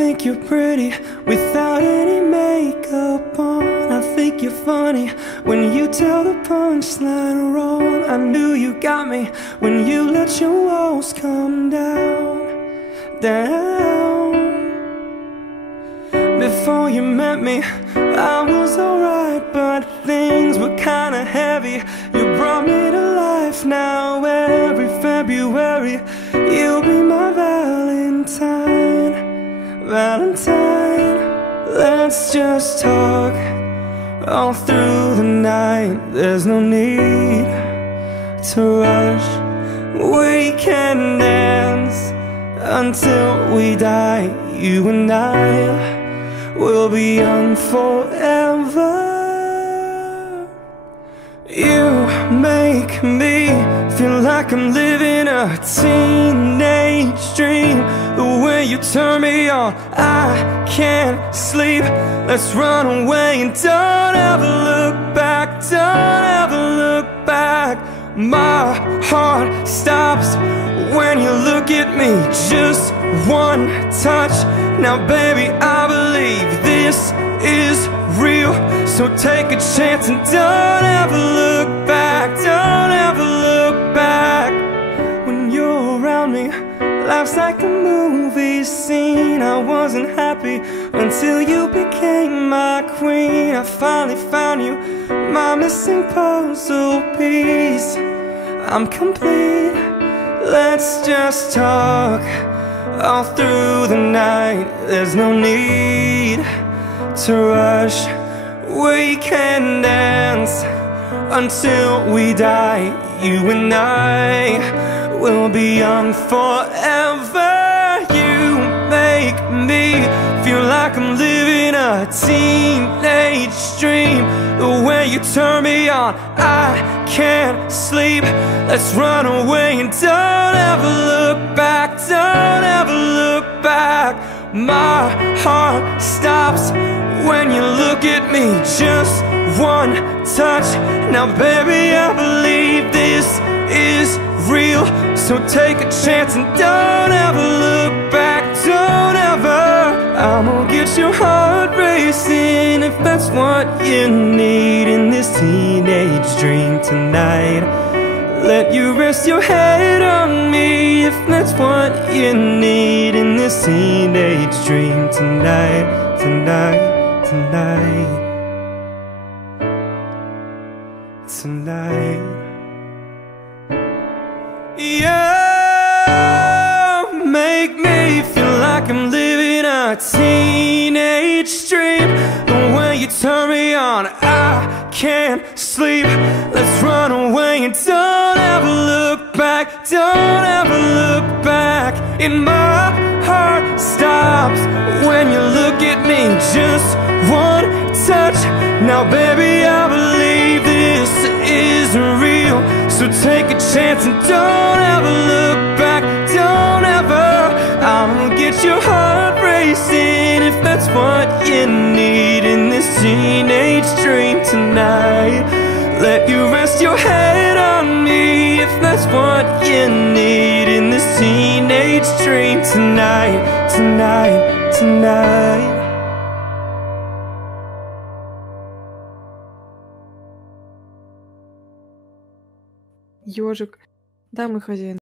think you're pretty without any makeup on. I think you're funny when you tell the punchline wrong. I knew you got me when you let your walls come down, down. Before you met me, I was alright, but things were kinda heavy. You brought me to life. Now every February you'll be my Valentine, Valentine. Let's just talk all through the night. There's no need to rush. We can dance until we die. You and I will be young forever. You make me feel like I'm living a teenage dream. The way you turn me on, I can't sleep. Let's run away and don't ever look back. Don't ever look back. My heart stops when you look at me. Just one touch. Now baby, I believe this is real. So take a chance and don't ever look back. Don't ever look back. When you're around me, life's like a movie scene. I wasn't happy until you became my queen. I finally found you, my missing puzzle piece. I'm complete. Let's just talk all through the night. There's no need to rush. We can dance until we die. You and I will be young forever. You make me feel like I'm living a teenage dream. The way you turn me on, I can't sleep. Let's run away and don't ever look back. Don't ever look back. My heart stops when you look at me. Just one touch. Now baby, I believe this is real. So take a chance and don't ever look back. Don't ever. I'm gonna get your heart racing if that's what you need in this teenage dream tonight. Let you rest your head on me if that's what you need in this teenage dream tonight. Tonight, tonight, tonight. Yeah, make me feel like I'm living a teenage dream. The way you turn me on, I can't sleep. Let's run away and don't ever look back. Don't ever look back. And my heart stops when you look at me. Just one touch. Now baby, I believe this is real. So take a chance and don't ever look back. Don't ever. I'm gonna get your heart racing if that's what you need in this teenage dream tonight. Let you rest your head on me if that's what you need in this teenage dream tonight. Tonight, tonight. Ёжик, да, мой хозяин.